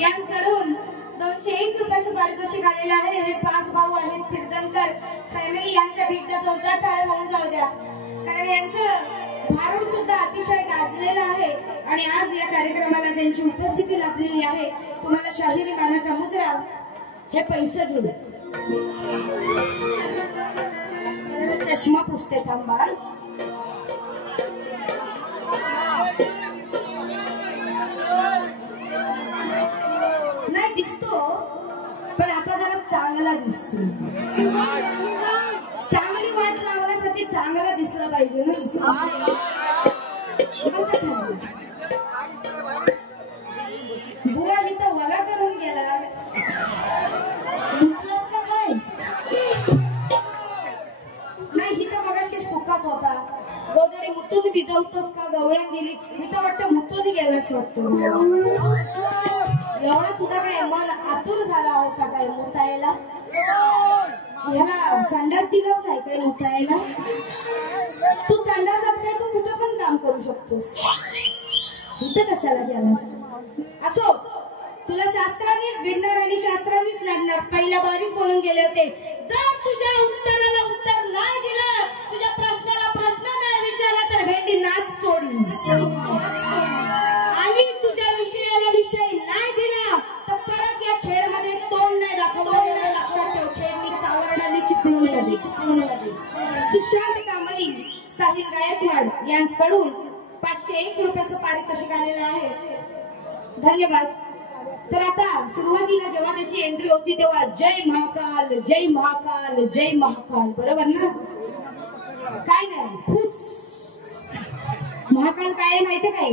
यांकडून 201 रुपयाचं पारितोषिक आलेलं आहे। हे 5 भाऊ आहेत कीर्तनकर फॅमिली, यांच्या एकदा जोरदार टाळ्या होऊन जाऊ द्या, कारण यांचं भारूड सुद्धा अतिशय गाजलेलं आहे आणि आज या कार्यक्रमाला त्यांची उपस्थिती लाभलेली आहे। तुम्हाला शाहिरी मानाचा मुजरा हे पैसे देऊ। चष्मा पुसते थांबा। नाही दिसतो पण आता जरा चांगला दिसतो. चांगली वाट लावण्यासाठी चांगला दिसला पाहिजे ना. बुवा इथं वला करून गेला. धुतलास का काय? नाही इथं मगाशी सुकाच होता. गोदडी मुतून भिजवतोस का? गवळण गेली मी तर वाटतं मुतून गेलाच वाटतो. एवढा तुझा काय मन आतुर झाला होता काय मुतायला? ह्याला संडास दिला नाही काय मुतायला? तू संडासात काय तू कुठं पण काम करू शकतोस. इथं कशाला गेलास? असो तुला शास्त्रानेच भिडणार आणि शास्त्रानेच लढणार. पहिल्या बारीक बोलून गेले होते. जर तुझ्या उत्तराला उत्तर नाही दिलं, तुझ्या प्रश्नाला प्रश्न नाही विचारला तर भेंडी नाच सोडून आणि तुझ्या विषयाला विषय नाही दिला तर परत या खेळमध्ये तोंड नाही दाखवलं. लक्षात ठेव. खेळ मी सावरणाली चिपळूणमध्ये. सुशांत कांबळी साहिल गायकवाड यांच्याकडून 501 रुपयाचं पारितोषिक आलेलं आहे. धन्यवाद. तर आता सुरुवातीला जेव्हा त्याची एंट्री होती तेव्हा जय महाकाल जय महाकाल जय महाकाल बरोबर ना? काय नाही फुस महाकाल काय माहिती काय?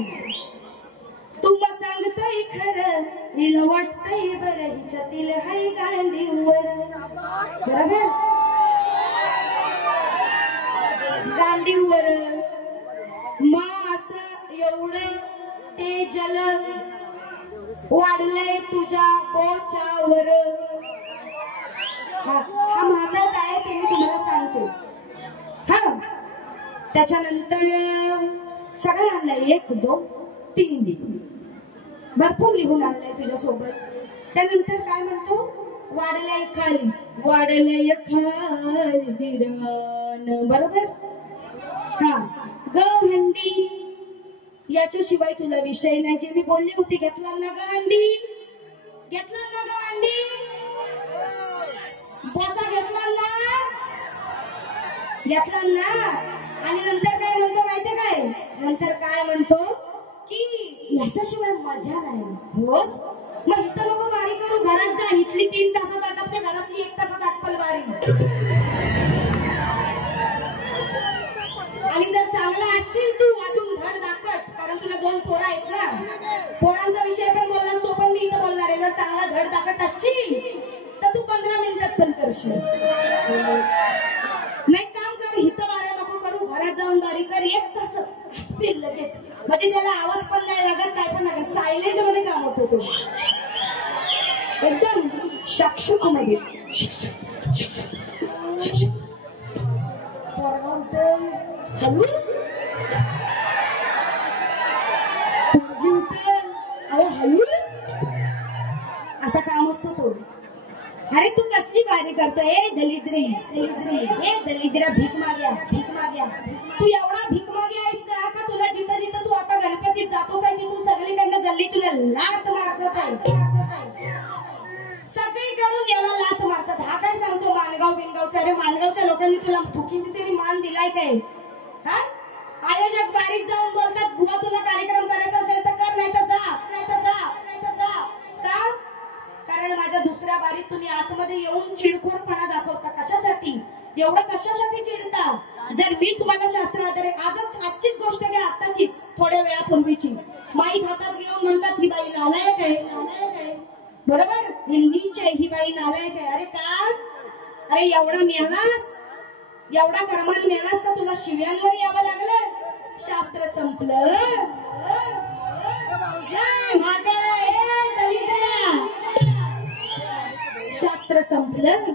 तुम सांगतोय खरं हिला वाटतंय बरं हिच्यातील हाय गांडीवर बरोबर. गांडीवर मास एवढं ते जल वाढलंय तुझ्या पोचावर. हा महाकाल काय ते मी तुम्हाला सांगते. हा त्याच्यानंतर सगळं आणलंय 1 2 3 भरपूर लिहून आणलंय तुझ्या सोबत. त्यानंतर काय म्हणतो? वाढलंय खाली हिरण बरोबर. हा गहंडी याच्याशिवाय तुला विषय नाही. जे मी बोलले होते घेतला ना गहंडी जसा घेतला ना. आणि नंतर काय म्हणतो माहितीये काय? नंतर काय म्हणतो की याच्याशिवाय मजा नाही. हो मग इथं नको बारी करू. घरात जा. इथली 3 तासात आटपते घरातली 1 तासात आटपल बारी. आणि जर चांगला असशील तू अजून धड दाखट. कारण तुला 2 पोरं आहेत ना. पोरांचा विषय पण बोललास तो पण मी इथं बोलणार आहे. जर चांगला धड दाखट असशील तर तू 15 मिनिटात पण करशील. नाही काम कर. इथं बाऱ्या नको करू. घरात जाऊन बारी कर. 1 तासात लगेच. म्हणजे त्याला आवाज पण नाही लागत काय पण नाही. सायलेंट मध्ये काम होतो तो एकदम शाक्षुक मध्ये. असा काम असतो तो. अरे तू कसली बारी करतोय? दलिद्री हे दलिद्रा भीक माग्या. तू एवढा भीक माग्या आहेस का तुला जिथं जिथं तू आता गणपतीत जातोस आहे तिथून सगळीकडनं जल्ली तुला लात मारतात आहे. सगळीकडून याला लात मारतात. हा काय सांगतो मानगाव बिनगावचा? अरे मानगावच्या लोकांनी तुला थुकीची तरी मान दिलाय काय? हा आयोजक बारीक जाऊन बोलतात बुवा तुला कार्यक्रम करायचा असेल तर कर नाही तर जा. का? कारण माझ्या दुसऱ्या बारीत तुम्ही आतमध्ये येऊन चिडखोरपणा दाखवता. कशासाठी? एवढं कशासाठी चिडता? जर मी तुम्हाला शास्त्राद्वारे आजचीच गोष्ट घ्या. आताचीच थोड्या वेळापूर्वीची माईक हातात घेऊन म्हणतात ही बाई नालायक आहे. बरोबर हिंदीची ही बाई नालायक आहे. अरे का? अरे एवढा मेलास एवढा कर्माने मेलास का तुला शिव्यांवर यावं लागलं? शास्त्र संपलं. शास्त्र संपलं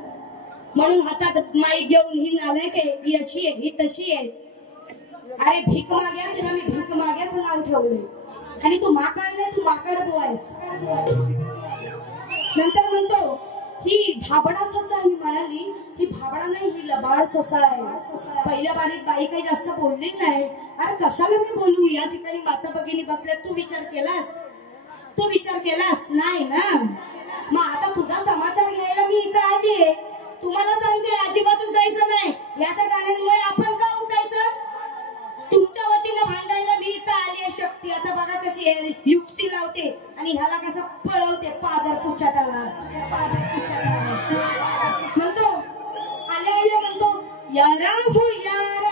म्हणून हातात माईक घेऊन ही नालायक आहे ही अशी आहे ही तशी आहे. अरे भीक माग्या तुला मी भीक माग्याचं नाव ठेवलंय आणि तू माकाड नाही तू माकड बुवायस. नंतर म्हणतो ही भाबडा ससा. ही म्हणाली ही भाबडा नाही ही लबाड ससा आहे. पहिल्या बारीत बाई काही जास्त बोलली नाही. अरे कशाला मी बोलू? या ठिकाणी माता भगिनी बसल्या. तू विचार केलास नाही ना? मग आता तुझा समाचार घ्यायला मी इथं आली. तुम्हाला सांगते अजिबात उठायचं नाही. याच्या गाण्यांमुळे आपण का उठायचं? तुमच्या वतीनं भांडायला मी इथं आली आहे शक्ती. आता बघा कशी आहे युक्ती लावते आणि ह्याला कसं पळवते पादर पुछाटाला. यारा हो यारा,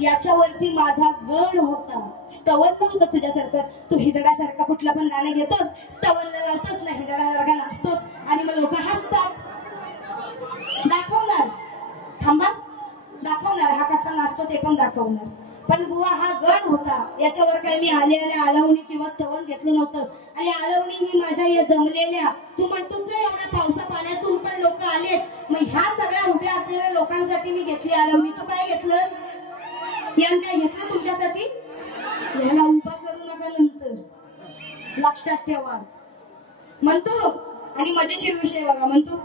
याच्यावरती माझा गण होता. स्तवन नव्हतं तुझ्यासारखं. तू हिजड्यासारखा कुठलं पण गाणं घेतोस, स्तवनला लावतोस ना, हिजड्यासारखा नाचतोस आणि मग लोक हसतात. दाखवणार, थांबा दाखवणार, हा कसा नाचतो ते पण दाखवणार. पण बुवा हा गण होता, याच्यावर काही मी आले आळवणी किंवा स्तवन घेतलं नव्हतं. आणि आळवणी ही माझ्या या जमलेल्या, तू म्हणतोस ना एवढ्या पावसा पाण्यातून पण लोक आलेत, मग ह्या सगळ्या उभ्या असलेल्या लोकांसाठी मी घेतली आळवणी. तू काय घेतलंस? यानं काय घेतलं तुमच्यासाठी? याला उभा करू नका, नंतर लक्षात ठेवा. म्हणतो आणि मजेशीर विषय बघा, म्हणतो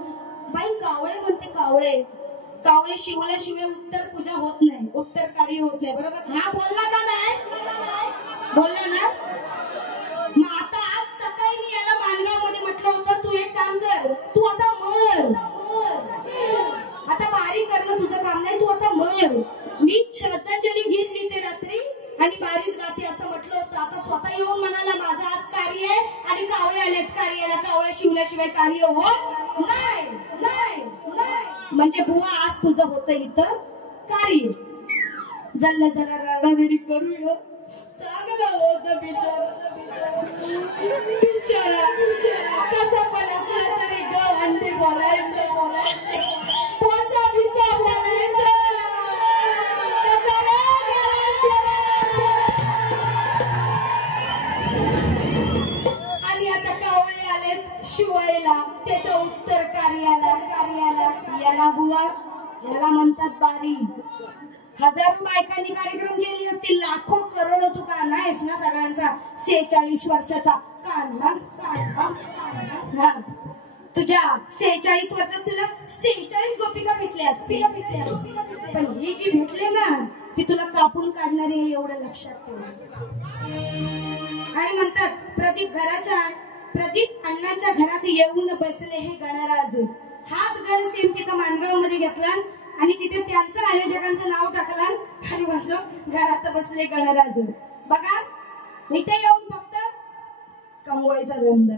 बाई कावळे म्हणते, कावळे कावळे शिवल्याशिवाय उत्तर पूजा होत नाही, उत्तर कार्य होत नाही. बरोबर? हा बोलला का नाही? बोलला ना. मग आता आज सकाळी मी याला मानगाव मध्ये म्हटलं होतं, तू एक काम कर, तू आता मर, आता बारी करणं तुझं काम नाही, तू आता मर. मी श्रद्धांजली गीत लिहिते रात्री आणि बारीक गाते असं म्हटलं होतं. आता स्वतः येऊन म्हणाला माझं आज कार्य आहे आणि कावळे आलेत कार्याला, कावळे शिवल्याशिवाय कार्य होत नाही. म्हणजे बुवा आज तुझं होतं इथं कार्य. जल्ला जरा रडारडी करूया, चांगलं होतं बिचारा कसा पण असला तरी गवंडी बोलायचं, कोणचा बिचार बोलायचं. आणि आता कावळे आलेत शिवायला, त्याच्या उत्तर कार्याला याला बुवा, याला म्हणतात बारी. हजारो बायकांनी कार्यक्रम केले असतील, लाखो करोडो. तू कान्हा आहेस ना सगळ्यांचा, 46 वर्षाचा कान्हा. तुझ्या 46 वर्षात तुला 46 गोपिका भेटल्या असतील, पण ही जी भेटले ना ती तुला कापून काढणारी आहे, एवढं लक्षात ठेव. आणि म्हणतात प्रदीप अण्णांच्या घरात येऊन बसले हे गणराज. हाच गण सेम तिथं मानगाव मध्ये घेतला आणि तिथे त्यांचं आयोजकांचं नाव टाकलं आणि म्हणतो घरात बसले गणराज. बघा इथे येऊन फक्त कमवायचा धंदा.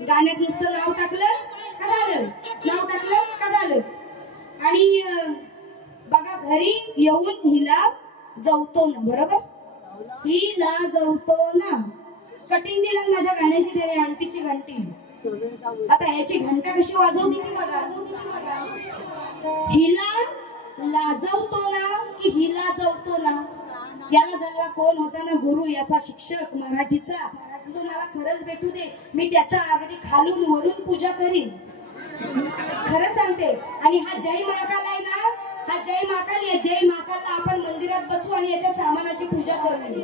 गाण्यात नुसतं नाव टाकलं का झालं, नाव टाकलं का झालं. आणि बघा घरी येऊन हिला जवतो ना, बरोबर, हिला जवतो ना. कटिंग दिलं माझ्या गाण्याची, त्याने आंटीची घंटी. आता याची घंटा कशी वाजवती ती बघा. हिला लाजवतो ना की हिला जवतो ना. याला जरा कोण होता ना गुरु, याचा शिक्षक मराठीचा, तो मला खरंच भेटू दे, मी त्याच्या अगदी खालून वरून पूजा करीन, खरं सांगते. आणि हा जय महाकाल आहे ना, हा जय महाकाल आहे. जय महाकालला आपण मंदिरात बसू आणि याच्या सामानाची पूजा करू.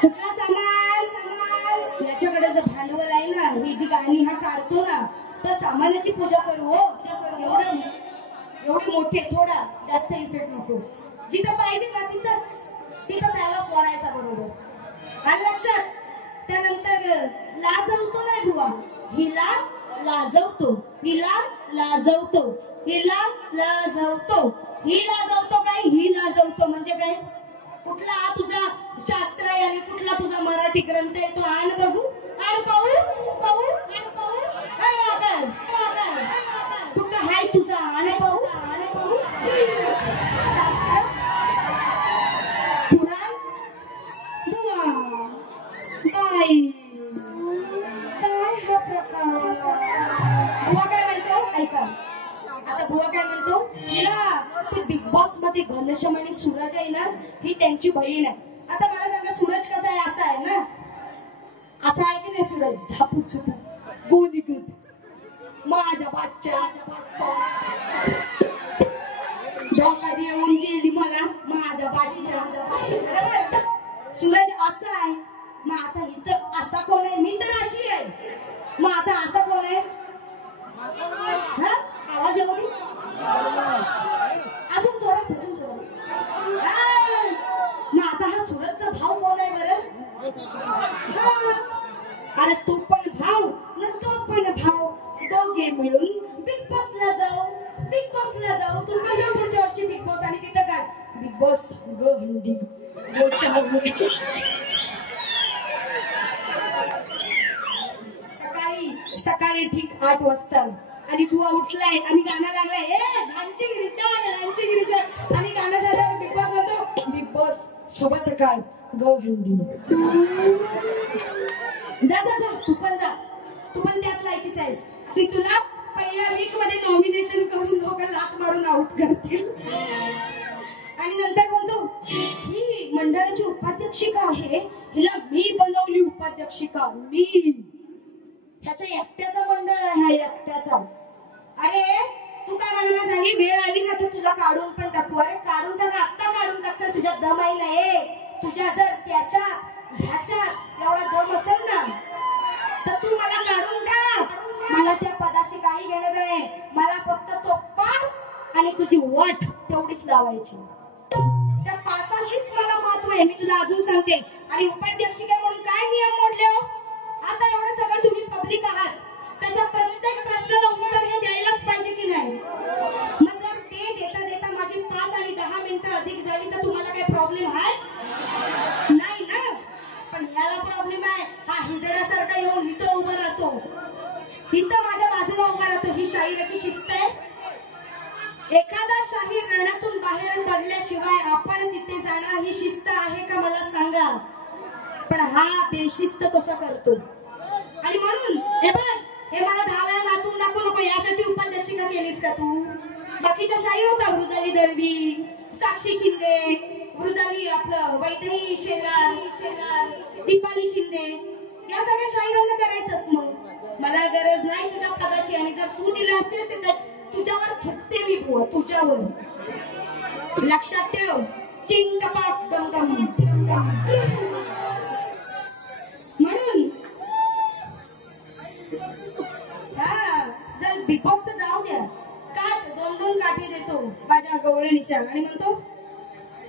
कुठला सामान? याच्याकडे जर भांडवल आहे ना, ही जी गाणी हा काढतो ना, तर सामानाची पूजा करू. हो एवढे मोठे, थोडा जास्त इफेक्ट नको. जिथं पाहिजे ना तिथं त्याला सोडायचा, बरोबर. आणि लक्षात. त्यानंतर लाजवतो नाही बुवा, हिला लाजवतो, हिला लाजवतो, हिला लाजवतो, ही लाजवतो. काय ही लाजवतो म्हणजे काय? कुठला हा तुझा शास्त्र आहे आणि कुठला तुझा मराठी ग्रंथ आहे, तो आण बघू, आण पाहू, कुठं हाय तुझा, आण पाहू. शास्त्र पुराण काय हा प्रकार. बुवा काय म्हणतो ऐका. आता बुवा काय म्हणतो, हिला ते बिग बॉस मध्ये घनश्याम आणि सूरज आहे ना, ही त्यांची बहीण आहे. आता मला सांगा सूरज कसा आहे? असा आहे ना, असा आहे की नाही सूरज? झापूक झुपूक गोली गत माझ्या बाच्चा डोका येऊन गेली मला माझ्या बाच्चा. सूरज असा आहे. मग आता इथं असा कोण आहे? मी तर अशी आहे. मग आता असा कोण आहे? आवाज येऊ दे अजून जोरात, अजून जोरात. मग आता हा सूरजचा भाव कोण आहे बरं? अरे तू पण भाव ना तो पण भाव, दोघे मिळून बिग बॉसला जाऊ, बिग बॉसला जाऊ. तू पण जाऊ पुढच्या वर्षी बिग बॉस. आणि तिथं काय बिग बॉस गंडी. सकाळी ठीक 8 वाजता आणि बुवा उठलाय आणि गाणं लागलाय ए ढांची गिरीच्या आणि गाणं झाल्यावर बिग बॉस म्हणतो बिग बॉस शुभ सकाळ गो हिंदी जा जा जा तू पण त्यात लायकीच आहेस आणि तुला पहिल्या वीक मध्ये नॉमिनेशन करून लोक लाथ मारून आउट करतील आणि नंतर म्हणतो ही मंडळाची उपाध्यक्षिका आहे हिला मी बनवली उपाध्यक्षिका मी ह्याचा एकट्याचा मंडळ आहे हा एकट्याचा अरे तू काय म्हणाला सांगी वेळ आली ना तर तुला काढून पण टाकू अरे काढून टाक आत्ता काढून टाकचा तुझ्या दमाई नाही तुझ्या जर त्याच्यात ह्याच्यात एवढा दम असेल ना तर तू मला काढून टाक मला त्या पदाशी काही घेणं नाही मला फक्त तो पास आणि तुझी वाट तेवढीच लावायची त्या पासाशीच मला महत्व आहे मी तुला अजून सांगते आणि उपाध्यक्षिका म्हणून काय नियम मोडले हो आता एवढं सगळं तुम्ही पब्लिक आहात त्याच्या प्रत्येक प्रश्नाला उत्तर हे द्यायलाच पाहिजे की नाही मग जर ते देता माझी 5 आणि 10 मिनिटं अधिक झाली तर तुम्हाला काही प्रॉब्लेम आहे नाही ना पण ह्याला प्रॉब्लेम आहे हा हिजड्यासारखा येऊन इथं उभं राहतो इथं माझ्या बाजूला उभा राहतो ही शाहिराची शिस्त आहे एखादा शाहीर रणातून बाहेर पडल्याशिवाय आपण तिथे जाणं ही शिस्त आहे का मला सांगा पण हा बेशिस्त कसा करतो आणि म्हणून हे बघ हे मला 10 वेळा नाचून दाखवू नको यासाठी उपाध्यक्षिका केलीस का तू बाकीच्या शाहीर होता वृदाली दळवी साक्षी शिंदे वृदाली आपलं वैदेही शेलार दीपाली शिंदे या सगळ्या शाहिरांना करायचंच मग मला गरज नाही तुझ्या पदाची आणि जर तू दिलं असतील तर तुझ्यावर थुकते मी बुवा तुझ्यावर लक्षात ठेव चिंटपाट दमदम म्हणून जर बिग बॉस तर जाऊ द्या काट 2-2 काठी देतो माझ्या गवळणीच्या आणि म्हणतो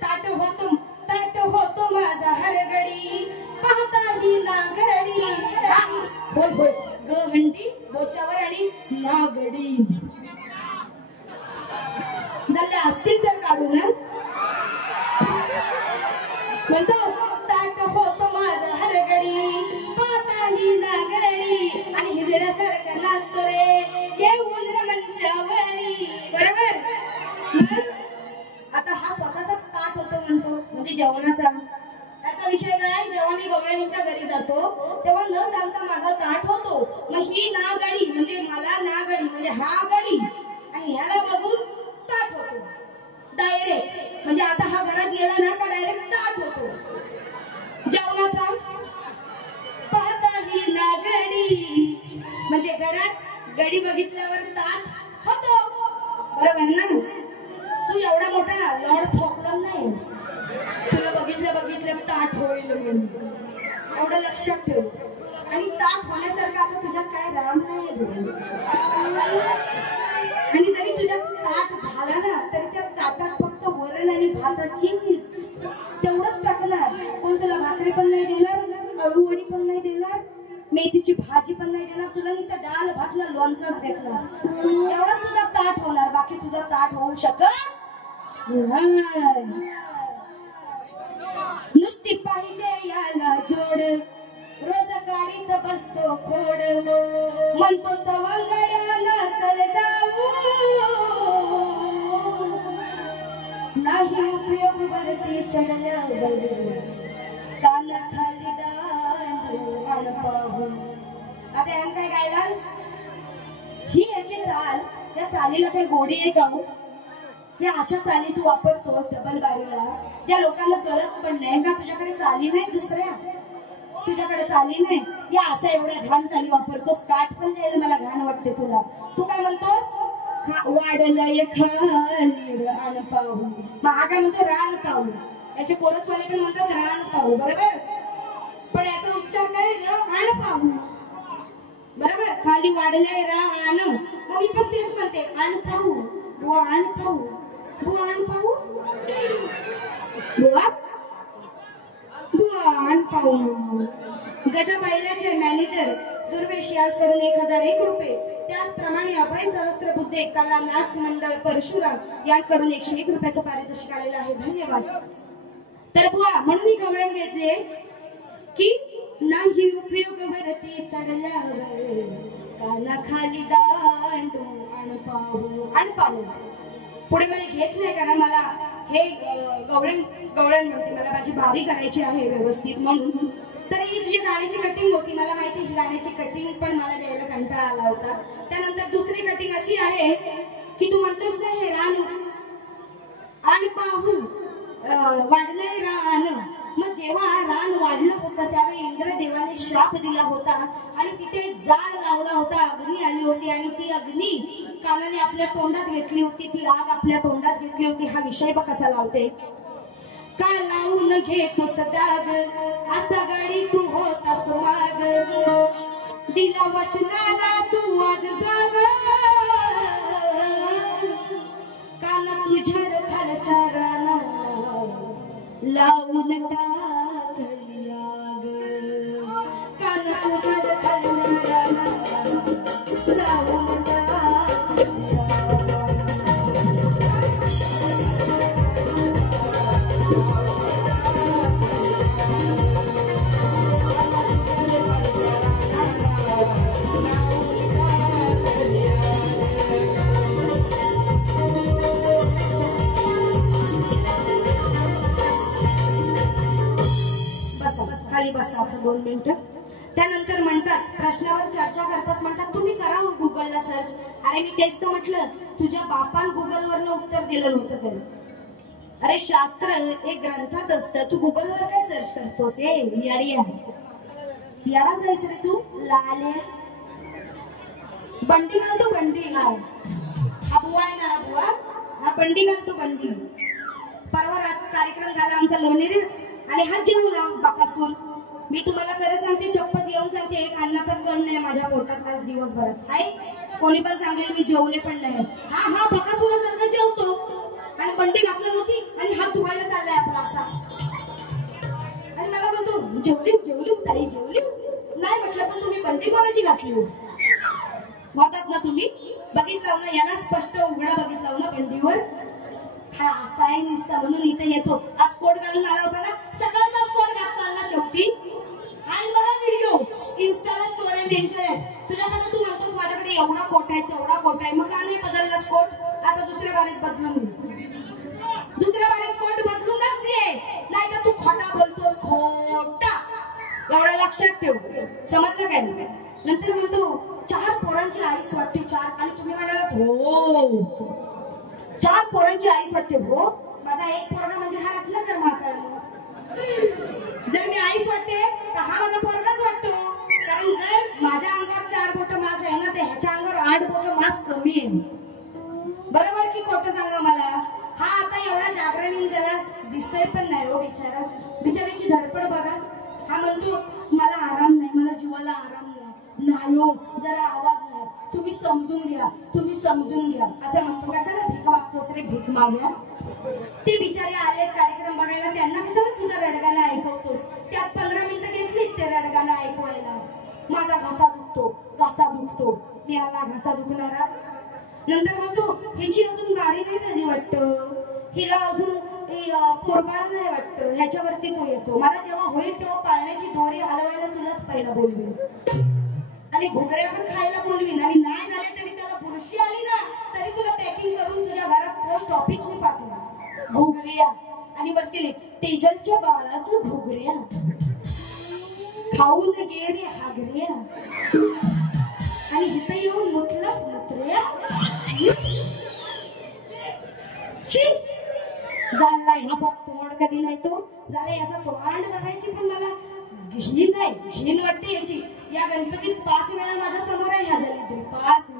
ताट होतो माझा हरगडी पाहताही नागडी बोल बोल ग हंडी बोच्यावर आणि नागडी झाले असतील तर काढू ना म्हणतो ताट होतो माझा हरगडी पाहताही नागडी आणि हिरड्यासारखा नाचतो रे येऊन मंचावरी बरोबर आता हा स्वतःचाच ताट होतो म्हणतो म्हणजे जेवणाचा त्याचा विषय काय जेव्हा मी गवळणीच्या घरी जातो तेव्हा न सांगता माझा ताट होतो मग ही नागडी म्हणजे मला नागडी म्हणजे हा गडी आणि ह्याला बघून ताट होतो डायरेक्ट म्हणजे आता हा घरात गेला ना का डायरेक्ट ताट होतो जेवणाचा पाहताही नागडी म्हणजे घरात गडी बघितल्यावर ताट होतो बरोबर ना तू एवढा मोठा लॉर्ड फॉकलंड नाहीस तुला बघितलं ताट होईल म्हणून एवढं लक्षात ठेव आणि ताट होण्यासारखं आता तुझ्यात काय राम नाही आणि जरी तुझ्यात ताट झाला ना तरी त्या ताटात फक्त वरण आणि भाताची तेवढंच टाकणार कोण तुला भाकरी पण नाही देणार अळूवडी पण नाही देणार मेथीची भाजी पण नाही देणार तुला नुसतं डाळ भातला लोणचाच भेटणार एवढंच तुझा ताट होणार बाकी तुझा ताट होऊ शकत नुसती पाहिजे याला जोड रोज गाडीत बसतो खोड म्हणतो सवंगड्या नसल जाऊ नाही उपयोग वरती चढल्यावर कान खाली दांड पाहू आता ह्यानं काय गायला ही याची चाल या चालीला काही गोडी आहे का या अशा चाली तू वापरतोस डबल बारीला त्या लोकांना कळत पण नाही का तुझ्याकडे चाली नाही दुसऱ्या तुझ्याकडे चाली नाही या अशा एवढ्या घाण चाली वापरतोस काठ पण द्यायला मला घाण वाटते तुला तू काय म्हणतोस वाढलंय खाली रान पाहू मग हा काय म्हणतो रान पाहू याचे कोरसवाले पण म्हणतात रान पाहू बरोबर पण याचा उच्चार काय रान पाहू बरोबर खाली वाढलंय रान मग मी पण तेच म्हणते आण पाहू बुवा आण पाहू बुवा आण पाहू बुवा बुवा पाहू गजा बैलाचे मॅनेजर दुर्वेश यासकडून 1001 रुपये त्याचप्रमाणे अभय सहस्त्रबुद्धे कला नाच मंडळ परशुराम यांकडून 101 रुपयाचं पारितोषिक आलेलं आहे धन्यवाद तर बुवा म्हणून मी गवळण घेतले की नाही उपयोग वरती चढल्यावर काना खाली दांड मांडू अणपाहू. पुढे मला घेत नाही कारण मला हे गवळण म्हणते, मला माझी बारी करायची आहे व्यवस्थित म्हणून. तर ही तुझी गाण्याची कटिंग होती, मला माहिती ही गाण्याची कटिंग पण मला द्यायला कंटाळा आला होता. त्यानंतर दुसरी कटिंग अशी आहे की तू म्हणतोस ना हे रान पाहू वाढलंय रान. मग जेव्हा रान वाढलं होतं त्यावेळी इंद्रदेवाने श्राप दिला होता आणि तिथे जाळ लावला होता, अग्नी आली होती आणि ती अग्नी कानाने आपल्या तोंडात घेतली होती, ती आग आपल्या तोंडात घेतली होती. हा विषय बघ कसा लावते. का लावून घेतो सदाग असा गाडी तू होतास माग, दिला वचनाला तू आज जाग, कान तुझ्या खालच्या राना लावून टाकली आग, कान तुझ्या खालच्या राना लावून टाकली बसा 2 मिनिटं. त्यानंतर म्हणतात प्रश्नावर चर्चा करतात, म्हणतात तुम्ही करा गुगलला सर्च. अरे मी तेच तर म्हटलं, तुझ्या बापान गुगलवरनं उत्तर दिलं नव्हतं तरी. अरे शास्त्र एक ग्रंथात असतं, तू गुगलवर काय सर्च करतोस? याडिया याडा जायचं रे तू. लाल्या बंडी घालतो बंडी. हा बुवा आहे ना, हा बुवा हा बंडी घालतो बंडी. परवा रात कार्यक्रम झाला आमचा लोणेरे आणि हा जेवला बाकासून. मी तुम्हाला खरं सांगते, शपथ घेऊन सांगते, एक अन्नाचा कण नाही माझ्या पोटात आज दिवसभरात. आहे कोणी पण सांगेल मी जेवले पण नाही. हा बकासूरासारखा जेवतो आणि बंडी घातली नव्हती आणि हात धुवायला चाललाय आपला असा. आणि मला म्हणतो जेवली ताई जेवली नाही. म्हटलं पण तुम्ही बंडी कोणाची घातली म्हणतात ना तुम्ही? बघितलं ना, याला स्पष्ट उघडा बघितलं ना बंडीवर. हा असा आहे निसता म्हणून इथे येतो. आज कोट घालून आला होता ना, सगळ्याचाच कोट घातला ना शेवटी. आणि बघा व्हिडिओ इन्स्टाला स्टोरी त्यांच्या तुझ्याकडे, तू म्हणतोस माझ्याकडे एवढा कोट आहे तेवढा कोट आहे, मग का नाही बदललास कोट? आता दुसऱ्या बारीत बदलून, दुसऱ्या बारीत कोट बदलूनच ये, नाही तर तू खोटा बोलतोस, खोटा. एवढा लक्षात ठेव, समजलं काय? नंतर म्हणतो 4 पोरांची आईस वाटते 4. आणि तुम्ही म्हणालात हो 4 पोरांची आईस वाटते. हो माझा एक पोरगा म्हणजे हा रत्नाकर माकड. जर मी आईस वाटते तर हा माझा पोरगाच वाटतो. कारण जर माझ्या अंगावर 4 बोट मास आहे ना, ते ह्याच्या अंगावर 8 बोट मास कमी आहे. बरोबर की खोटं सांगा मला? हा आता एवढा जागरणीन जरा दिसतंय पण नाही हो बिचारा. बिचाराची धडपड बघा. हा म्हणतो मला आराम नाही, मला जीवाला आराम नाही हो, जरा आवाज नाही, तुम्ही समजून घ्या, तुम्ही समजून घ्या असं म्हणतो. कशाला भीक मागतोस रे, भीक मागूया. ते बिचारे आले कार्यक्रम बघायला, त्यांना कशाला तुझं रडगाणं ऐकवतोस? त्यात 15 मिनिटं घेतलीस ते रडगाणं ऐकवायला. माझा घसा दुखतो. मी आला घसा दुखणारा. नंतर म्हणतो ह्याची अजून बारी नाही झाली वाटतं, हिला अजून पोरबाळ नाही वाटतं, ह्याच्यावरती तो येतो. मला जेव्हा होईल तेव्हा पाळण्याची दोरी हलवायला तुलाच पहिला बोलवीन आणि घोगऱ्या पण खायला बोलवीन. आणि नाही झाले तरी त्याला बुरशी आली ना तरी तुला पॅकिंग करून तुझ्या घरात पोस्ट ऑफिसने पाठवणार. घोगऱ्या आणि वरती तेजलच्या बाळाचं घोगऱ्या खाऊन गे रे हागऱ्या आणि इथं येऊन मुतलाच मुत्र्या. झाला ह्याचा तोंड कधी नाही तो झाला, याचा तोंड बघायची पण मला घीन वाटते याची. या गणपतीत 5 वेळा माझ्या समोर आहे ह्या दलिद्री. 5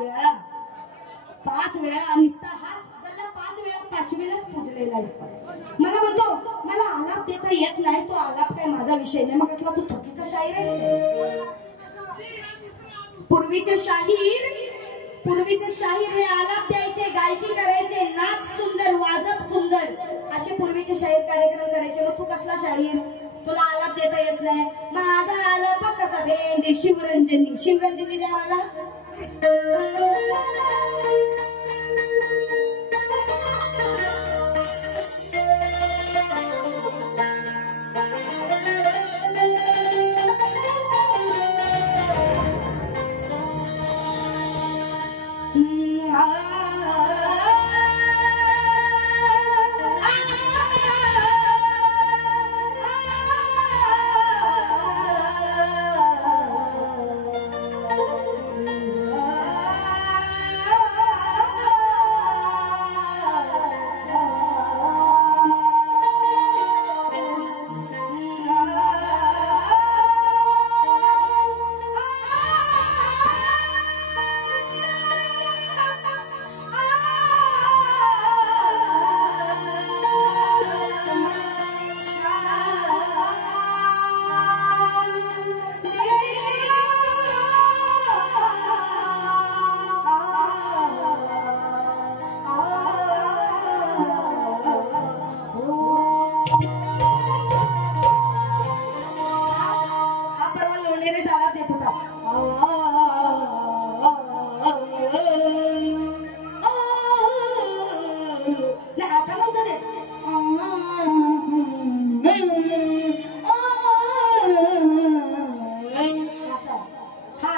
वेळा नुसता हाच झाला, 5 वेळा 5वीलाच पुजलेला आहे. मला म्हणतो मला आलाप देता येत नाही. तो आलाप काय माझा विषय नाही. मग असला तू थकीचा शाहीर आहे. पूर्वीचे शाहीर हे आलाप द्यायचे, गायकी करायचे, नाच सुंदर, वाजत सुंदर, असे पूर्वीचे शाहीर कार्यक्रम करायचे. मग तू कसला शाहीर? तुला आलाप देता येत नाही. माझा आलाप कसा भेंडी शिवरंजनी द्या मला.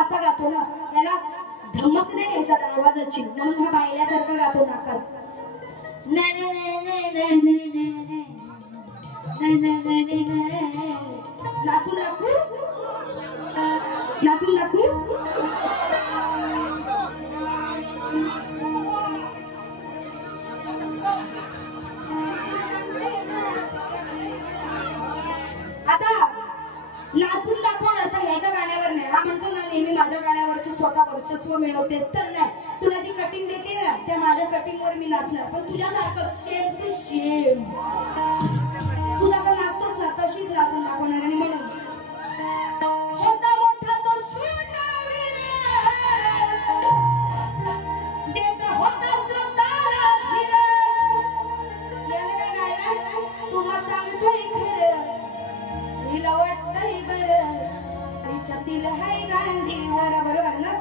असा गातो ना, याला धमक नाही ह्याच्यात आवाजाची, म्हणून हा बायल्यासारखं गातो नाकात. नाचू दाखवू, नाचून दाखवू. आता नाचून दाखवणार, पण ह्याच्या गाण्यावर नाही. हा म्हणतो ना नेहमी माझ्या गाण्यावर तू स्वतः वर्चस्व मिळवतेस, तर नाही, तुला जी कटिंग देते ना त्या माझ्या कटिंग वर मी नाचणार, पण तुझ्यासारखं शेम टू शेम तू जसं नाचतोस ना तशीच नाचून दाखवणार. आणि म्हणून होता मोठा तो शूरवीर, देत होता स्वतःला धीर. याला काय गायला, तुम्हा सांगतोय खरं, हिला वाटतंय बरं, हिच्यातील हाय गांडीवर. बरोबर ना,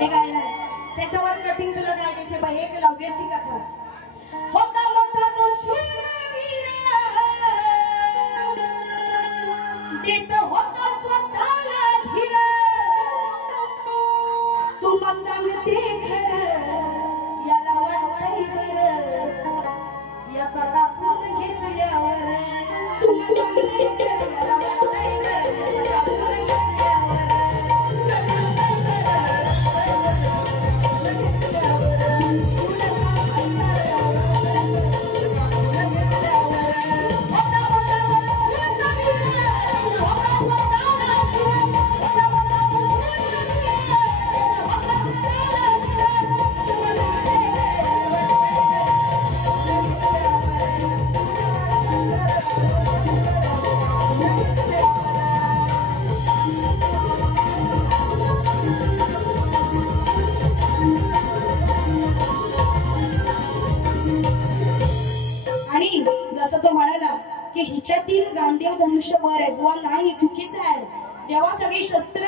हे गायलाय. त्याच्यावर कटिंग तुला काय देते बाई, एक लव्याची कथा. होता मोठा तो शूरवीर, देत होता स्वतःला धीर. तुम्हा सांगते खरं, याला वाटतंय बरं, याचा कापून घेतल्यावर. तुम्हा सांगते खरं, याला वाटतंय बरं, कापून घेतल्यावर. जसं तो म्हणाला की हिच्यातील गांडीव धनुष्य वर आहे, बुवा नाही, चुकीचं आहे. जेव्हा सगळी शस्त्र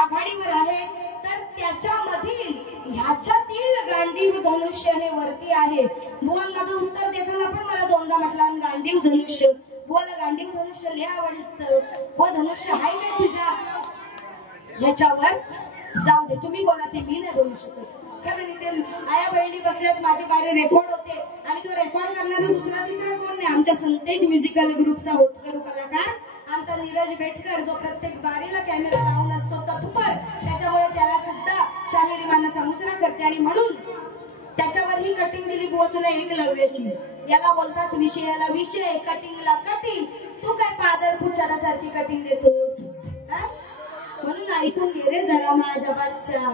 आघाडीवर आहे तर त्याच्यामधील ह्याच्यातील गांडीव धनुष्य हे वरती आहे. बुवा माझं उत्तर देताना पण मला दोनदा म्हटला गांडीव धनुष्य. बुवाला गांडीव धनुष्य लय आवडतं. बुवा धनुष्य आहे का तुझ्या ह्याच्यावर? जाऊ दे, तुम्ही बोला, ते मी नाही बोलू शकत. कारण इथे आया बहिणी बसल्यात, माझे कार्य रेकॉर्ड होते आणि तो रेकॉर्ड करणारा दुसरा तिसरा कोण नाही, आमच्या संदेश म्युझिकल ग्रुपचा होतकरू कलाकार आमचा नीरज बेटकर, जो प्रत्येक बारीला कॅमेरा लावून असतो तत्पर. त्याच्यामुळे त्याला सुद्धा शाहिरी मानाचा मुजरा करते. आणि म्हणून त्याच्यावर ही कटिंग दिली बुवा तुला एकलव्याची. याला बोलतात विषयाला विषय, कटिंगला कटिंग. तू काय पादर पुचारासारखी कटिंग देतोस? म्हणून ऐकून घे रे जरा माझ्या बाच्चा.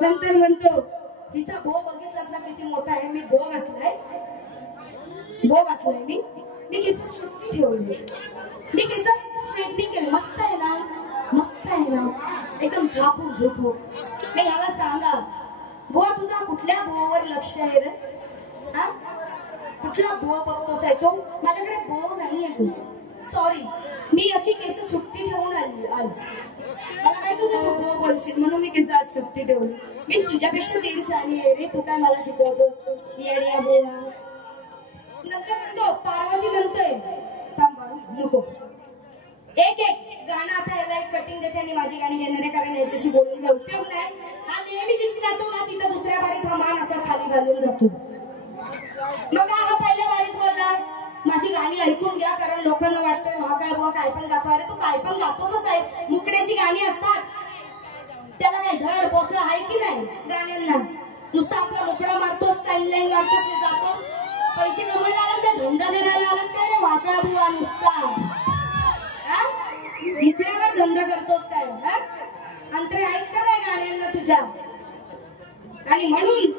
नंतर म्हणतो हिचा भो बघितलात ना किती मोठा आहे. मी भो घातलाय, भो घातलाय मी केस सुट्टी ठेवली, मी केस स्ट्रेटनिंग केलं. मस्त आहे ना, मस्त आहे ना, एकदम झापून झोपू. मी ह्याला सांगा बुवा तुझा कुठल्या भोवर लक्ष आहे रे? हा, कुठला भो बघतोस आहे तो? माझ्याकडे भो नाही आहे, सॉरी. मी अशी केस सुट्टी ठेवून आली आज. मला काय तुझं तू भो बोलशील म्हणून मी केस आज सुट्टी ठेवली. मी तुझ्यापेक्षा दीड साली आहे रे, तू काय मला शिकवतोस येड्या बोला. नंतर म्हणतो पार्वती म्हणतोय थांबा नको, एक एक गाणं आता याला एक कटिंग देते आणि माझी गाणी घेणारे, कारण याच्याशी बोलून उपयोग नाही. हा नेहमी जिथे जातो ना तिथं दुसऱ्या बारीत हा मान असा खाली घालून जातो. मग हा पहिल्या बारीत बोलला माझी गाणी ऐकून घ्या, कारण लोकांना वाटतंय महाकाळ बुवा काय पण गातो. अरे तू काय पण गातोसच आहे. मुकड्याची गाणी असतात, त्याला काय धड पोचलं आहे की नाही गाण्यांना? नुसतं आपला मुकडा मारतोस, साईन लाईन मारतोस, जातोस. पैसे कमायला आलास काय, धंदा करायला आलास काय रे महाकाळ बुवा? नुसता मुकड्यावर धंदा करतोस काय? अंतरे ऐक का नाही गाण्यांना तुझ्या? आणि म्हणून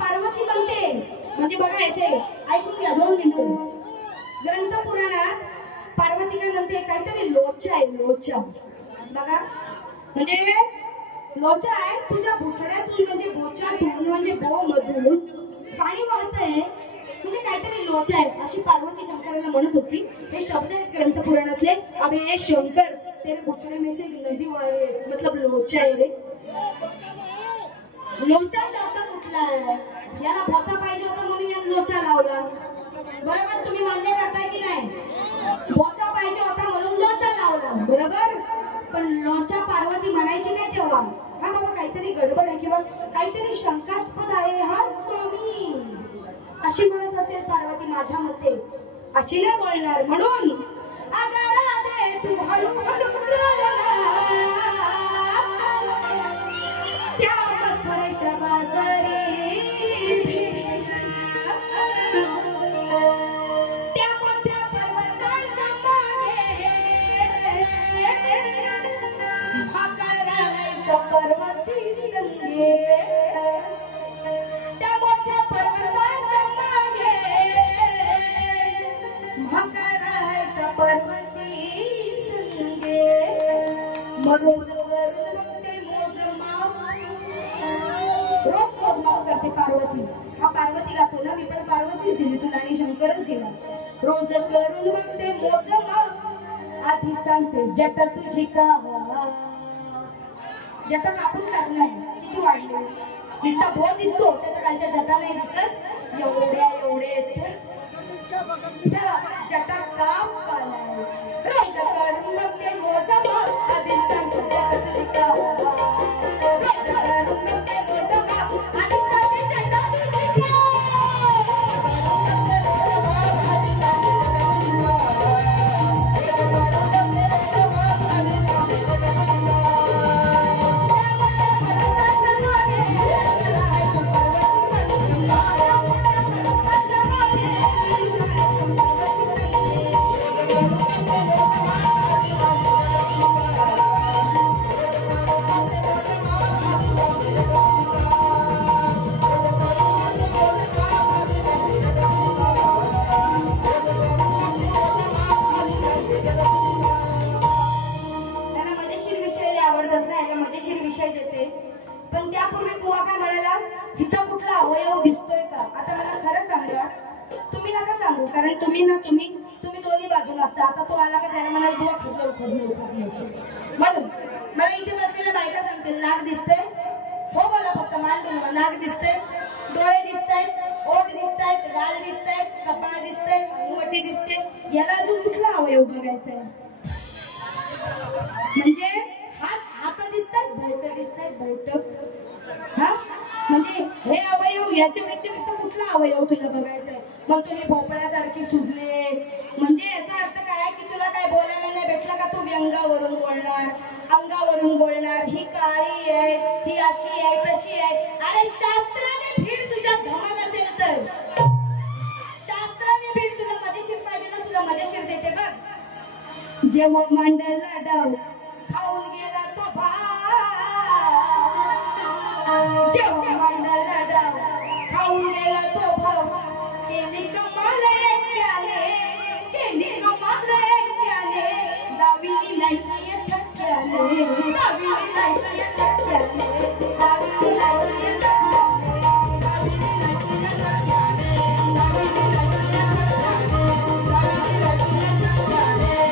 पार्वती म्हणते, म्हणजे बघा याचे ऐकून घ्या 2 मिनिटं. ग्रंथ पुराणात पार्वती काय म्हणते, काहीतरी लोचा आहे, लोचा. बघा म्हणजे लोचा आहे तुझ्या बुचड्यातून, म्हणजे बोचातून, म्हणजे बो मधून पाणी वाहतंय, म्हणजे काहीतरी लोचा आहे, अशी पार्वती शंकराला म्हणत होती. हे शब्द आहेत ग्रंथ पुराणातले. अबे शंकर तेरे बुचड़े में से नदी वारे मतलब लोचा आहे रे. लोचा शब्द कुठला आहे? याला बोचा पाहिजे होता म्हणून याने लोचा लावला. बरोबर, तुम्ही मान्य करताय की नाही? बोचा पाहिजे होता म्हणून लोचा लावला, बरोबर. पण लोचा पार्वती म्हणायची नाही तेव्हा, हा बाबा काहीतरी गडबड आहे किंवा काहीतरी शंकास्पद आहे हा स्वामी, अशी म्हणत असेल पार्वती माझ्या मते, अशी नाही बोलणार. म्हणून अगं राधे तू हळूहळू त्या मथुरेच्या बाजारी, त्या मोठ्या पर्वताच्या मागे महाकाराचा पर्वती संगे, त्या मोठ्या पर्वताच्या मागे महाकाराचा पर्वती संगे, मरोजवरून ते मोजमाप, रोज मोजमाप करते पार्वती. हा पार्वती गातो ना, मी पण पार्वतीच दिली तुला आणि शंकरच दिला. रोज करून मग ते मोजमाप, आधी सांगते जट तुझी का, जटा कापून टाकणार किती वाढले, दिसा भोर दिसतो त्याच्या कालच्या जटा नाही दिसत, एवढ्या एवढे जटा काप काढलाय. रोज करून मग ते मोजमाप, आधी सांगते जट तुझी का, रोज करून मग ते मोजमाप, आधी सांगते जटा तुझी का. पण त्यापूर्वी बुवा काय म्हणाला, हिचा कुठला अवयव दिसतोय का. आता मला खरं सांगा, तुम्ही नका सांगू, कारण तुम्ही दोन्ही बाजूला असता. आता तो आला का त्याला म्हणाल बुवा खोदलं, म्हणून मला इथे बसलेल्या बायका सांगतील नाक दिसतंय, हो बोला फक्त मान बोलवा, नाक दिसतंय, डोळे दिसतायत, ओठ दिसतायत, गाल दिसतायत, कपाळ दिसतंय, मोठी दिसते, याला अजून कुठला अवयव बघायचा आहे. म्हणजे हात दिसतात, बोट दिसतात, बोट, हा म्हणजे हे अवयव याच्या व्यतिरिक्त कुठला अवयव तुला बघायचा आहे. मग तू हे भोपळ्यासारखी सुजले, म्हणजे याचा अर्थ काय की तुला काय बोलायला नाही भेटलं का, तू व्यंगावरून बोलणार, अंगावरून बोलणार, ही काळी आहे, ही अशी आहे, तशी आहे. अरे शास्त्राने भीड तुझ्या धमक असेल तर, शास्त्राने भीड तुला मजेशीर पाहिजे ना, तुला मजेशीर देते बघ. जेव्हा मांडला डाव खाऊन गेला तो भाव, जेव्हा मांडला डाव खाऊन गेला तो भाव, केली कमाल एकट्याने, केली कमाल एकट्याने, दाविली नाही या छत्याने, दाविली नाही या छत्याने, दाविली नाही या छत्याने, दाविली नाही या छत्याने, दाविली नाही या छत्याने,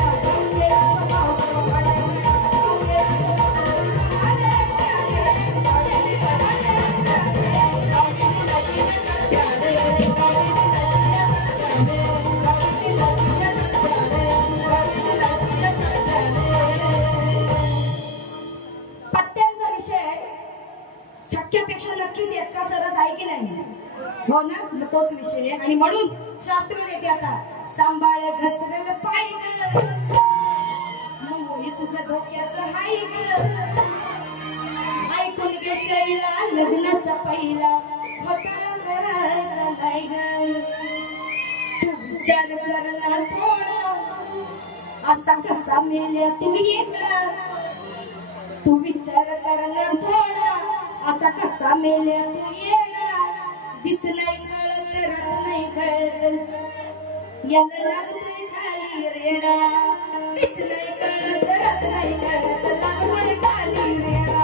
दाविली नाही या छत्याने. पत्त्यांचा विषय छक्क्यापेक्षा नक्कीच इतका सरस आहे की नाही, हो ना, मग तोच विषय आहे. आणि म्हणून शास्त्र देते आता, सांभाळ घसरल पाय ग, मग तुझं डोक्याचं हाय ग, ऐकून घे शैला लग्नाच्या पहिला घोटाळा करायचा नाही ग. तू विचार करला थोडा, असा कसा मेल्या तू येणार, तू विचार करला थोडा, असा कसा मेल्या तू येणार. दिस नाही कळत, रात नाही कळत, याला लागतोय खाली रेडा, दिस नाही कळत, रात नाही कळत, लागतोय खाली रेडा.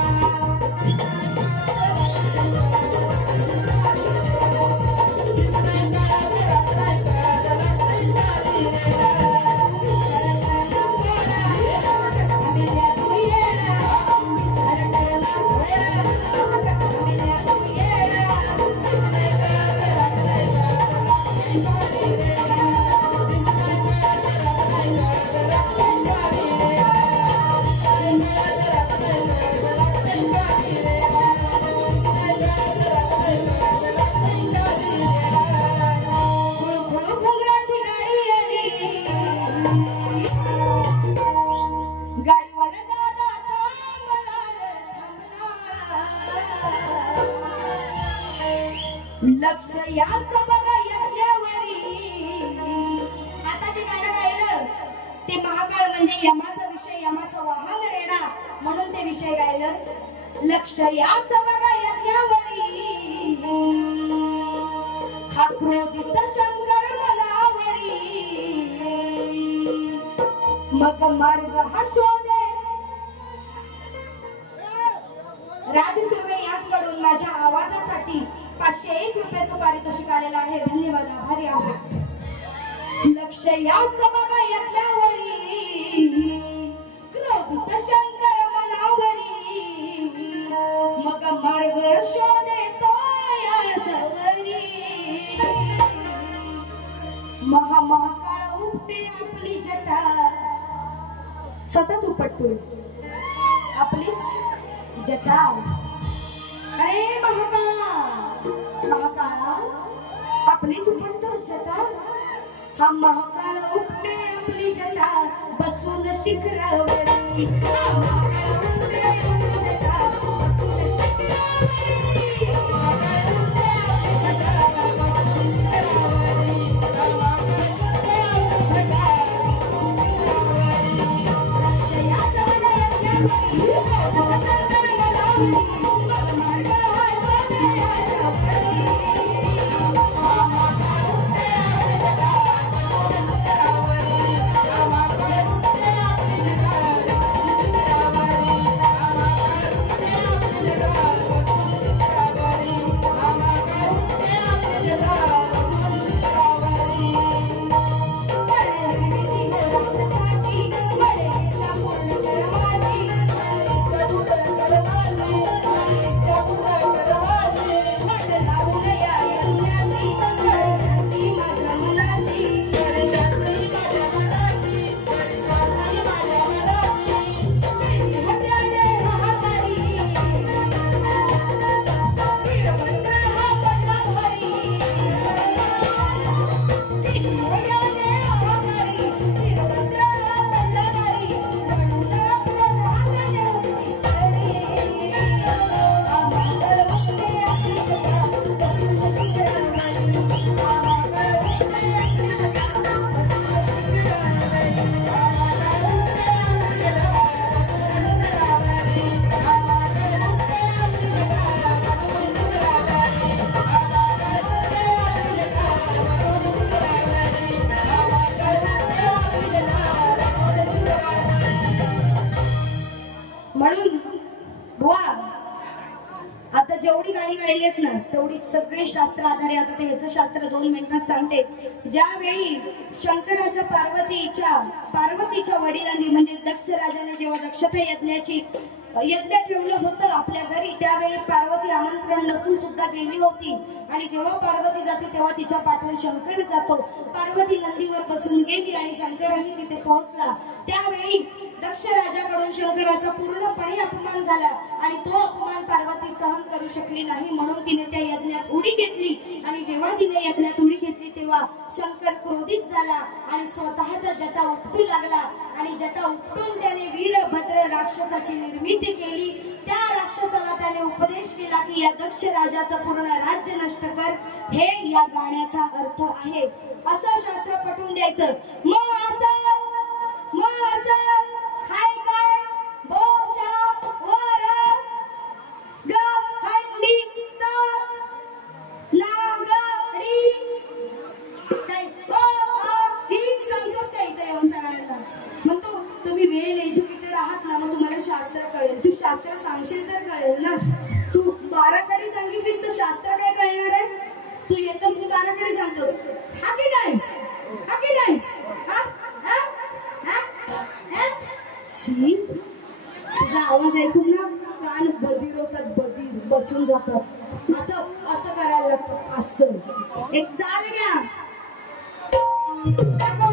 लक्ष याचं बघा यज्ञावरी. आता जे गाणं गायलं ते महाकाळ म्हणजे यमाचा विषय, यमाचा वाहन रेडा म्हणून ते विषय गायलं. लक्ष याचं बघा यज्ञावरी, हा क्रोधित शंकर मनावरी. मग मार्ग हा शोधे. राज सुर्वे याचकडून माझ्या आवाजासाठी 501 रुपयाचं पारितोषिक आलेलं आहे. धन्यवाद, आभारी आहे. लक्ष याचं बघा यज्ञावरी, क्रोधित शंकर मनावरी. मग मार्ग शोधेतो याच्यावरी. महाकाळ उपटे आपली जटा, स्वतःच उपटतोय आपलीच जटा. अरे महाकाळा आपलीच उपटतोस जटा. हा महाकाळ उपटे आपली जटा, बसून शिखरावरी. म्हणून बुवा आता जेवढी गाणी गायलीत ना तेवढी सगळी शास्त्र आधारे. आता ते ह्याचं शास्त्र 2 मिनिटात सांगते. ज्यावेळी शंकराच्या पार्वतीच्या वडिलांनी म्हणजे दक्ष राजाने जेव्हा दक्षता यज्ञ ठेवलं होतं आपल्या घरी, त्यावेळी पार्वती आमंत्रण नसून सुद्धा गेली होती. आणि जेव्हा पार्वती जाते तेव्हा तिच्या पाठून शंकर जातो. पार्वती नंदीवर बसून गेली आणि शंकरही तिथे पोहोचला. त्यावेळी दक्ष राजाकडून शंकराचा पूर्णपणे अपमान झाला आणि तो अपमान पार्वती सहन करू शकली नाही. म्हणून तिने त्या यज्ञात उडी घेतली. आणि जेव्हा तिने यज्ञात उडी घेतली तेव्हा शंकर क्रोधित झाला आणि स्वतःच्या जटा उपटू लागला. आणि जटा उपटून त्याने वीरभद्र राक्षसाची निर्मिती केली. त्या राक्षसाला त्याने उपदेश केला की या दक्ष राजाचं पूर्ण राज्य नष्ट कर. हे या गाण्याचा अर्थ आहे. असं शास्त्र पटवून द्यायचं. मग असं हाय काय बोचा वर गहंडीत नागडी काय ही समजूच काय इथे येऊन सगळ्यांना. मग तुम्ही वेल एज्युकेटेड आहात ना, मग तुम्हाला शास्त्र कळेल. तू शास्त्र सांगशील तर कळेल ना. तू 12 कडे सांगितलीस तर शास्त्र काय कळणार आहे. तू येतच मी 12 कडे सांगतोस. हा की नाही तुझा आवाज ऐकून ना कान बधीर होतात, बधीर बसून जातात. असं करायला लागतं. असं एक चाल घ्या. दाखव.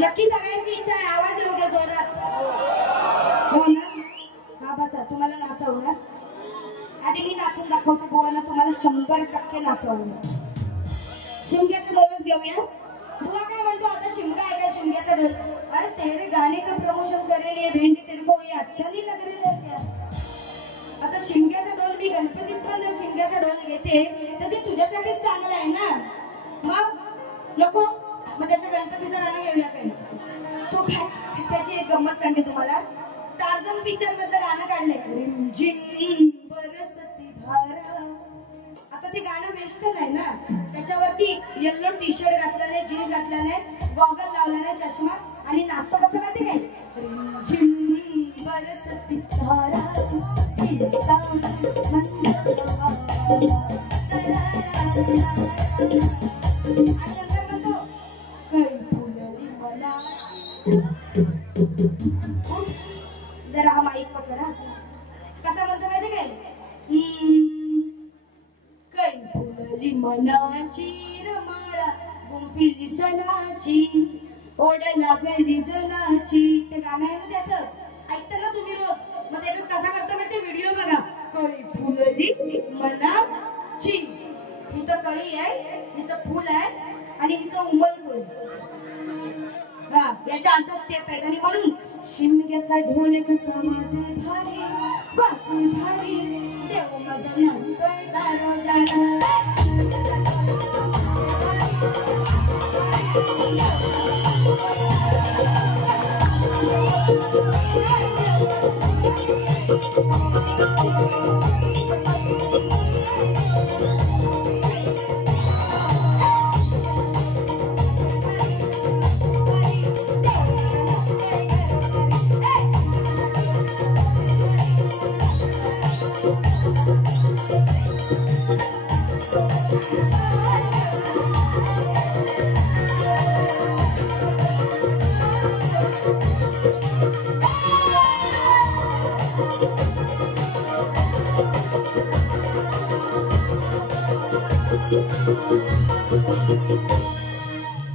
नक्की सगळ्यांची इच्छा आहे, आवाज येऊ दे जोरात. हो ना? हा बसा, तुम्हाला नाचवणार. आधी मी नाचून दाखवते बुवाला, तुम्हाला 100% नाचवणार. शिमग्याचा डोलच घेऊया. बुवा काय म्हणतो आता, शिमगा आहे का शिमग्याचा डोल? अरे तेरे गाणे का प्रमोशन करेल ये भेंडी, तेरे को ये अच्छा नहीं लग रहा है क्या? आता शिमग्याचा डोल मी गणपतीत पण जर शिमग्याचा डोल घेते तर ते तुझ्यासाठीच चांगलं आहे ना. मग नको, मग त्याच्या गणपतीचं गाणं घेऊया काय? तो काय, त्याची एक गंमत सांगते तुम्हाला. टार्झन पिक्चर मधलं गाणं काढलंय, रिमझिम बरसती धारा. आता ते गाणं वेस्टर्न आहे ना, त्याच्यावरती येल्लो टी शर्ट घातलं नाही, जीन्स घातला नाही, गॉगल लावला नाही, चष्मा, आणि नाचतो कसं माहिती काय? रिमझिम बरसती धारा जरा हा माईक पकडा. कसा म्हणतो माहिती काय? कळी फुलली मनाची रमाळा, गुंफिली सणाची ओढ लागली जनाची. ते गाणं आहे ना त्याचं, ऐकता ना तुम्ही रोज. मग त्याच्यात कसा करतो माहिती? व्हिडिओ बघा. कळी फुलली मनाची, इथं कळी आहे, इथं फुल आहे, आणि इथं उमलतोय. हा, याच्या अशा स्टेप आहेत. आणि म्हणून शिमग्याचा ढोल कसा वाजे भारी, वाजे भारी, देव माझा नसतोय दारोदारा.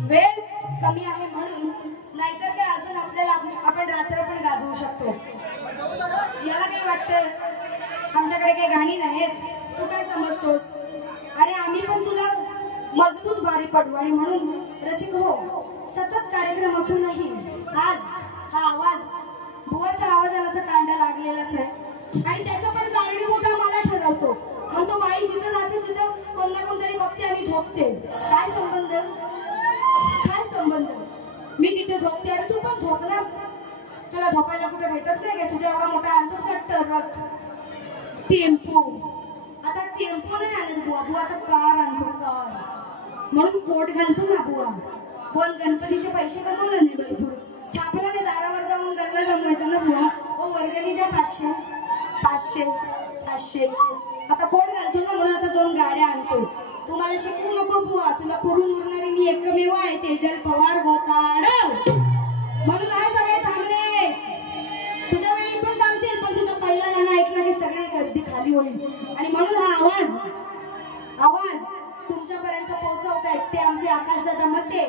वेळ कमी आहे म्हणून, नाहीतर काय अजून आपल्याला आपण रात्र पण गाजवू शकतो. याला काय वाटतं? आमच्याकडे काही गाणी नाहीत, तू काय समजतोस? अरे आम्ही पण तुला मजबूत भारी पडू. आणि म्हणून रसिक हो, सतत कार्यक्रम असूनही आज हा आवाज, बुवाचा आवाज आला तर कांडा लागलेलाच आहे. आणि त्याचं पण कारणीभूत मला ठरवतो. म्हणतो बाई जिथं जाते तिथं कोण ना कोणतरी बघते आणि झोपते. काय संबंध? काय संबंध? मी तिथे झोपते, अरे तू पण झोप ना. तुला झोपायला कुठे भेटत नाही का? तुझ्या एवढा मोठा आणतोस का ट्रक, टेम्पो? आता टेम्पो नाही आणत बुवा, बुवा आता कार आणतो, कार. म्हणून कोट घालतो ना बुवा. बोल, गणपतीचे पैसे कमवले नाही भरपूर, छापराने दारावर जाऊन गल्ला जमवायचं ना बुवा. ओ वर्गणी द्या 500 500 500. आता कोट घालतो ना, म्हणून आता 2 गाड्या आणतो. तुम्हाला शिकवू नको बुवा, तुला पुरून उरणारी मी एकमेव आहे, तेजल पवार घोटाळ. म्हणून काय सगळे थांबले, तुझ्या वेळी पण थांबतील, पण तुझं पहिला गाणं ऐकलं की सगळे गर्दी खाली होईल. आणि म्हणून हा आवाज तुमच्यापर्यंत पोहोचवतायत ते आमचे आकाशदादा मते.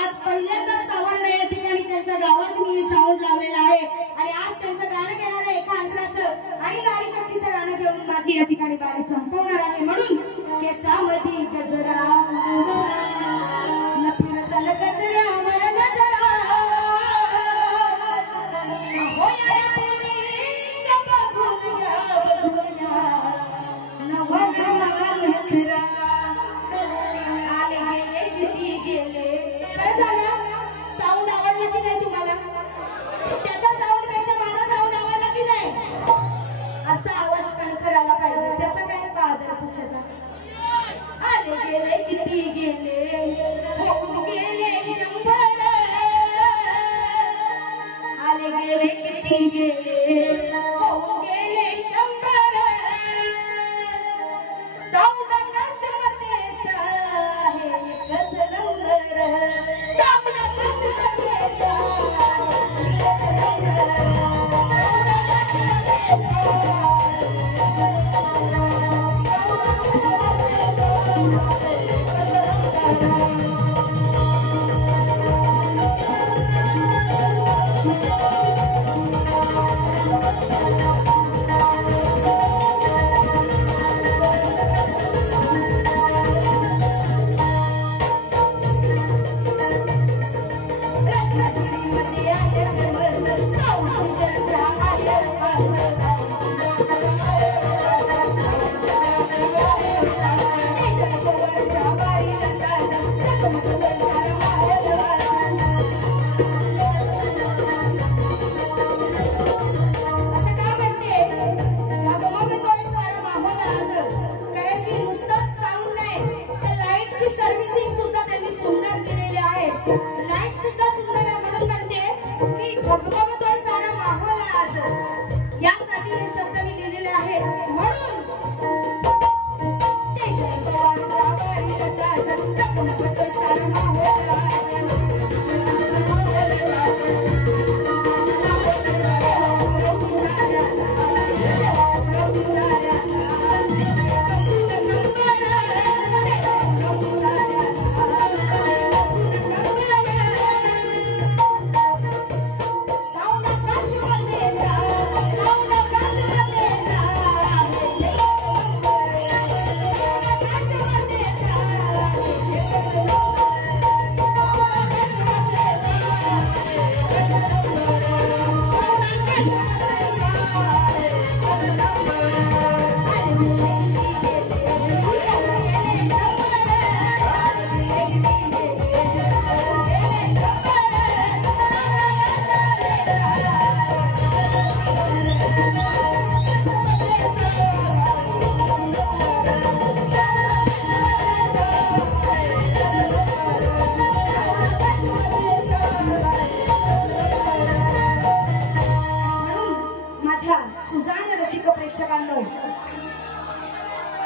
आज पहिल्यांदा सवर्ण या ठिकाणी त्यांच्या गावात मी साऊंड लावलेला आहे. आणि आज त्यांचं गाणं घेणार आहे एका अंतराचं, आणि नारी शक्तीचं गाणं घेऊन माझी या ठिकाणी बारी संपवणार आहे. म्हणून केसामधी गजरा न फिरतल गजऱ्यावर नजरा, साऊंड आवडला की नाही तुम्हाला? त्याच्या साऊंड पेक्षा माझा साऊंड आवडला की नाही? असा आवाज कणखर आला पाहिजे. त्याचा काय आदर पूछता? आले गेले किती गेले, होऊन गेले 100. आले गेले किती गेले, होऊन गेले 100. साऊंड कसमतेचा आहे एकच नंबर, साऊंड कसमतेचा एकच नंबर. सुजाण रसिक प्रेक्षकांनो,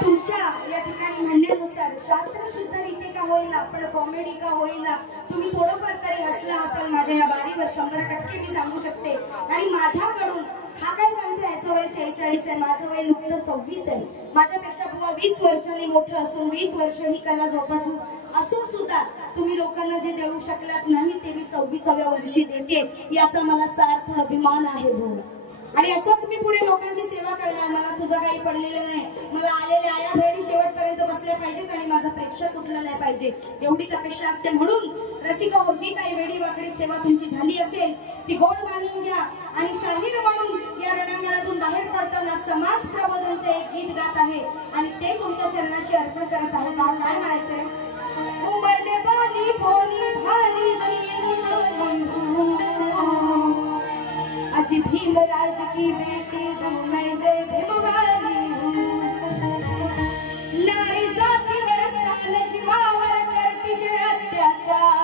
तुमच्या या ठिकाणी म्हणण्यानुसार शास्त्र शुद्ध रीते का होईना पण कॉमेडी का होईना तुम्ही थोडंफार तरी हसला असाल माझ्या या बारीवर 100% मी सांगू शकते. आणि माझ्याकडून हा काय सांगतो याचं वय 46 आहे, माझं वय नुकतं 26 आहे. माझ्यापेक्षा बुवा 20 वर्षांनी मोठं असून 20 वर्ष ही कला जोपासून असून सुद्धा तुम्ही लोकांना जे देऊ शकलात नाही ते मी 26व्या वर्षी देते, याचा मला सार्थ अभिमान आहे भाऊ. आणि असंच मी पुढे लोकांची सेवा करणार. मला तुझं काही पडलेलं नाही. मला आलेल्या आया बहिणी शेवटपर्यंत बसल्या पाहिजेत आणि माझा प्रेक्षक उठला नाही पाहिजे एवढीच अपेक्षा असते. म्हणून रसिका हो, जी काही वेडी वाकडी सेवा तुमची झाली असेल ती गोड मानून घ्या आणि शाहीर म्हणून या रणांगणातून बाहेर पडताना समाज प्रबोधनचे एक गीत गात आहे आणि ते तुमच्या चरणाशी अर्पण करत आहे. काय म्हणायचंय? उमर में पानी पोनी भाली अजी भीमराज की बेटी हूँ मैं, जय भीमवाली हूँ. नारी जातीवर सान जीवावर करती जे अत्याचार,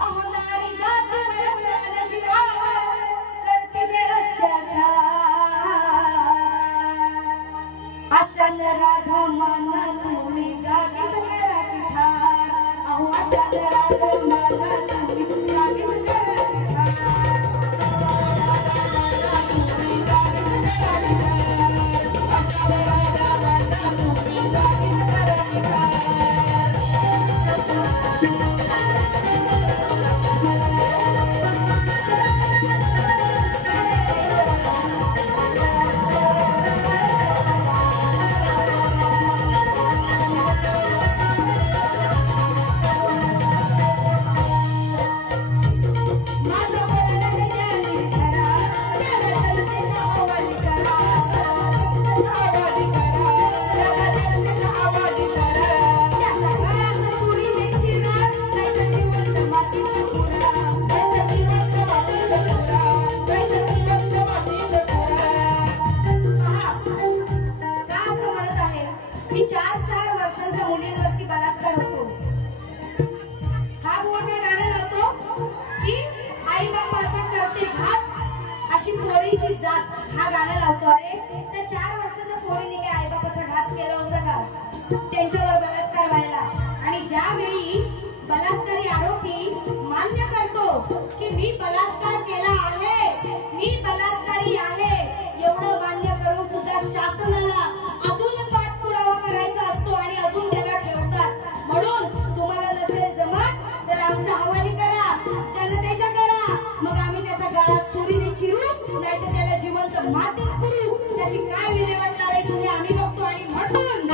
अहो नारी जातीवर सान जीवावर करती जे अत्याचार. अशा नराधा माना तुम्ही जागीच करा ठार, अहो अशा नराधा माना तुम्ही जागीच करा. मी 4 वर्षांच्या मुलींवरती बलात्कार होतो. हा बुवा काय गाणं लावतो की आई बापाचा करते घात अशी पोरीची जात, हा गाणं लावतो. अरे त्या 4 वर्षाच्या पोरीने काय आई बापाचा घात केला होता का? त्यांच्यावर बलात्कार व्हायला. आणि ज्यावेळी बलात्कारी आरोपी मान्य करतो की मी बलात्कार केला आहे, मी बलात्कारी आहे, एवढं मान्य करून सुद्धा शासनाला अजून करायचा असतो आणि अजून त्याला ठेवतात. म्हणून तुम्हाला नसेल जमत तर आमच्या हवाली करा, जनतेच्या करा, मग आम्ही त्याचा गळा चोरीने चिरू नाही तर त्याला जिवंत मातीत पुरू. त्याची काय विल्हेवाट लावायची हे आम्ही बघतो. आणि म्हणून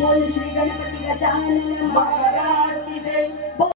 बोल श्री गणपती गजानन महाराज